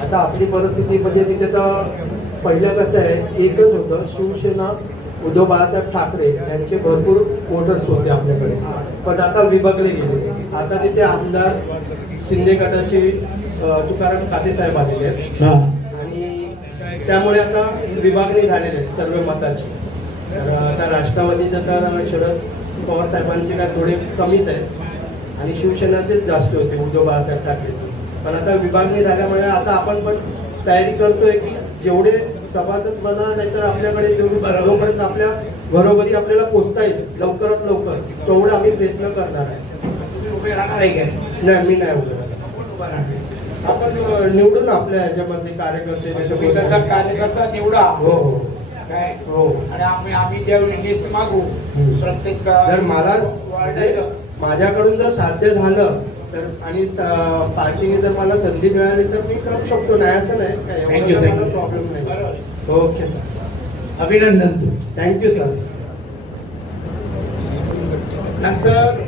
आता आपली परिस्थिती म्हणजे तिथे तर पहिलं कसं आहे एकच होतं शिवसेना उद्धव बाळासाहेब ठाकरे यांचे भरपूर वोटर्स होते आपल्याकडे. पण आता विभागले गेले. आता तिथे आमदार शिंदे गटाचे तुकाराम खाते साहेब आलेले आहेत. आणि त्यामुळे आता विभागणी झालेली आहे सर्व मताची. राष्ट्रवादीचं तर शरद पवार साहेबांचे काय थोडे कमीच आहेत आणि शिवसेनाचेच जास्त होते उद्धव बाळासाहेब ठाकरेचे पण आता विभागणी झाल्यामुळे आता आपण पण तयारी करतोय की जेवढे सभासद म्हणा नाहीतर आपल्याकडे जेवढी आपल्या घरोघरी आपल्याला पोचता येईल लवकरात लवकर. तेवढं आम्ही प्रयत्न करणार आहे. तुम्ही उभे राहणार आहे काय? नाही मी नाही उभं राहणार. आपण निवडून आपल्या ह्याच्यामध्ये कार्यकर्ते सरकार कार्यकर्ता निवडा हो हो. काय? हो. आणि आम्ही आम्ही ज्यावेळी लिस्ट मागू हम्म. प्रत्येक जर मला वार्डाचं म्हणजे माझ्याकडून जर साध्य झालं तर आणि अं, पार्टीने जर मला संधी मिळाली तर मी करू शकतो. नाही असं नाही. काय Thank you, thank you. Problem नाही. बरोबर. ओके सर अभिनंदन. थँक्यू सर नंतर